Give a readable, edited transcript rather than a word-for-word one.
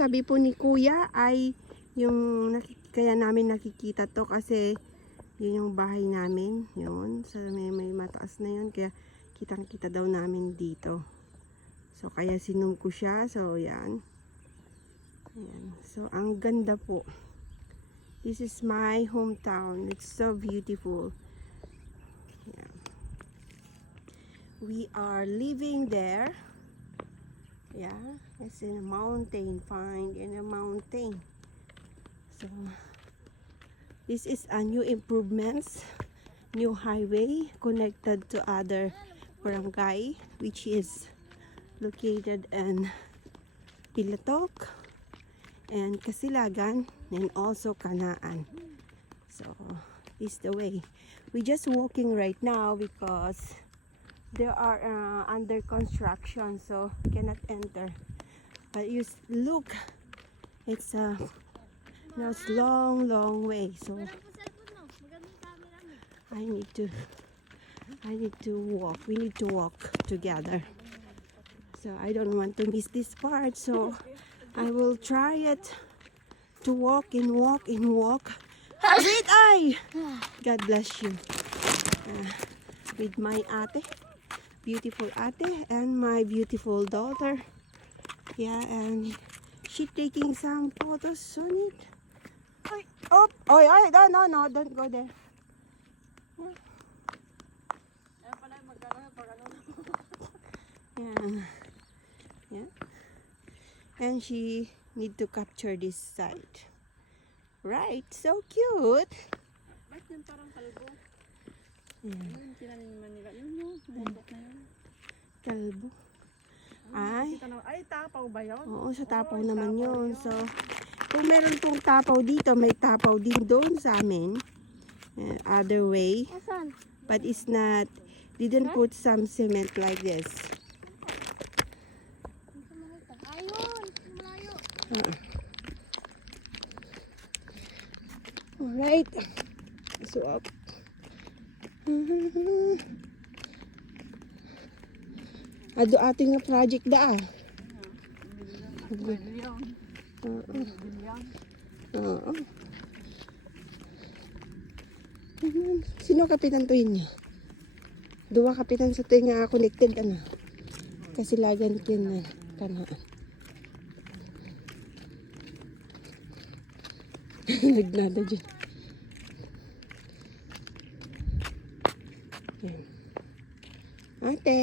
sabi po ni Kuya ay yung kaya namin nakikita to kasi yun yung bahay namin. Yun. So may mataas na yun. Kaya kitang-kita daw namin dito. So kaya sinum ko siya. So yan. Ayan. So ang ganda po. This is my hometown. It's so beautiful. Yeah. We are living there. Yeah, it's in a mountain. Find in a mountain. So this is a new improvements, new highway connected to other barangay, which is located in Pilatok and Casilagan and also Kanaan. So this is the way. We're just walking right now because there are under construction, so cannot enter. But you look, it's a long way. So I need to walk. We need to walk together. So I don't want to miss this part. So I will try it to walk and walk and walk. Wait, God bless you. With my ate, beautiful ate, and my beautiful daughter. Yeah, and she taking some photos on it. Oh, no, don't go there. Yeah. And she need to capture this side. Right, so cute. Kalbo. Ay, tapaw ba yun? Oo, sa tapaw naman yun. So, kung meron pong tapaw dito, may tapaw din doon sa amin. Other way. But it's not, didn't put some cement like this. Alright. So up. Ado ating nga project da. Oo. Sino kapitan to yun niya? Dua kapitan sa to nga connected ano. Kasilagan kin na Kanaan. Nagnada dyan. Yan. Ate.